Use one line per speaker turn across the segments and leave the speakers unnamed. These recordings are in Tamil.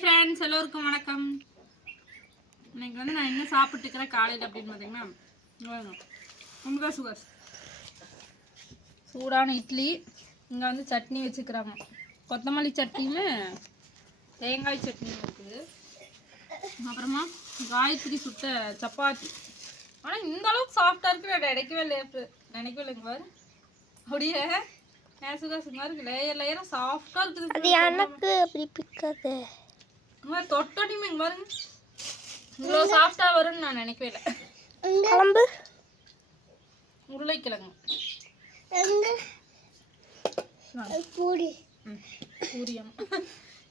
ஃப்ரெண்ட்ஸ் எல்லோருக்கும் வணக்கம். இன்னைக்கு வந்து நான் என்ன சாப்பிட்டுக்கிறேன் காலையில் அப்படின்னு பார்த்தீங்கன்னா இங்க சுகர் சூடான இட்லி இங்கே வந்து சட்னி வச்சுக்கிறாங்க. கொத்தமல்லி சட்னியும் தேங்காய் சட்னியும் இருக்குது. அப்புறமா காயத்ரி சுட்ட சப்பாத்தி. ஆனால் இந்த அளவுக்கு சாஃப்டாக இருக்கு நான் நினைக்கவே இல்லை நினைக்கவே இல்லைங்க பாரு. அப்படியே ஏன் சுகாசுங்க இருக்கு லேயர் லேயராக சாஃப்டாக இருக்குது.
அது எனக்கு அப்படி பிக்காது
அம்மா தொட்டோட்டியுமே இங்க பாருங்க. இவ்வளோ சாஃப்டாக வரும்னு நான் நினைக்கவே இல்லை.
குழம்பு?
உருளைக்கிழங்கு.
பூரி.
ம், பூரியம்.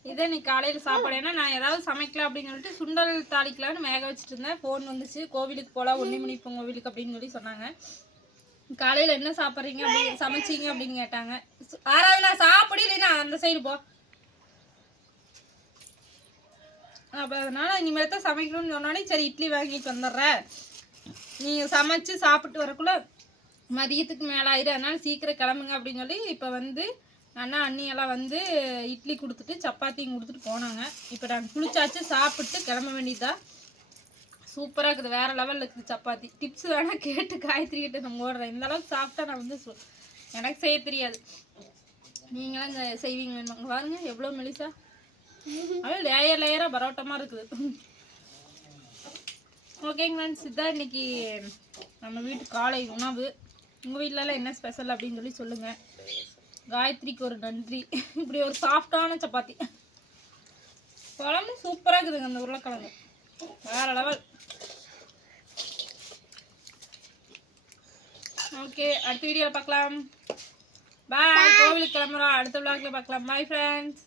இதே நீ காலையில் சாப்பாடு. ஏன்னா நான் ஏதாவது சமைக்கலாம் அப்படின்னு சொல்லிட்டு சுண்டல் தாளிக்கலாம்னு வேக வச்சுட்டு இருந்தேன். ஃபோன் வந்துச்சு. கோவிலுக்கு போகலாம் ஒன்றிமணி இப்போ கோவிலுக்கு அப்படின்னு சொல்லி சொன்னாங்க. காலையில் என்ன சாப்பிட்றீங்க அப்படின்னு சமைச்சீங்க அப்படின்னு கேட்டாங்க. சு- ஆராதனா சாப்பிடு இல்லைன்னா அந்த சைடு போ. அப்போ அதனால் இனிமேல் தான் சமைக்கணும்னு சொன்னோடனே சரி இட்லி வாங்கிட்டு வந்துடுறேன் நீங்கள் சமைச்சு சாப்பிட்டு வரக்குள்ள மதியத்துக்கு மேலே ஆயிடும் அதனால் சீக்கிரம் கிளம்புங்க அப்படின்னு சொல்லி இப்போ வந்து அண்ணா அண்ணியெல்லாம் வந்து இட்லி கொடுத்துட்டு சப்பாத்தியும் கொடுத்துட்டு போனாங்க. இப்போ நாங்கள் குளிச்சாச்சு சாப்பிட்டு கிளம்ப வேண்டியதா சூப்பராக இருக்குது. வேறு லெவலில் இருக்குது சப்பாத்தி. டிப்ஸ் வேணால் கேட்டு காயத்ரி கிட்ட நம்ம ஓடுறேன் இந்த அளவுக்கு சாப்பிட்டா நான் வந்து எனக்கு செய்ய தெரியாது. நீங்களாம் இங்கே செய்வீங்க பாருங்கள் எவ்வளோ மெலிசா அது லேயர் லேயராக பரோட்டமாக இருக்குது. ஓகேங்க ஃப்ரெண்ட்ஸ் இதான் இன்னைக்கு நம்ம வீட்டு காலை உணவு. உங்கள் வீட்டிலலாம் என்ன ஸ்பெஷல் அப்படின்னு சொல்லி சொல்லுங்கள் காயத்ரிக்கு ஒரு நன்றி. இப்படி ஒரு சாஃப்டான சப்பாத்தி. குழம்பு சூப்பராக இருக்குதுங்க அந்த உருளைக்கிழங்கு. வேற லெவல் ஓகே அடுத்த வீடியோவில் பார்க்கலாம். பாய் கோவிலுக்கு கிளம்புறோம். அடுத்த விளாக்ல பார்க்கலாம். Bye friends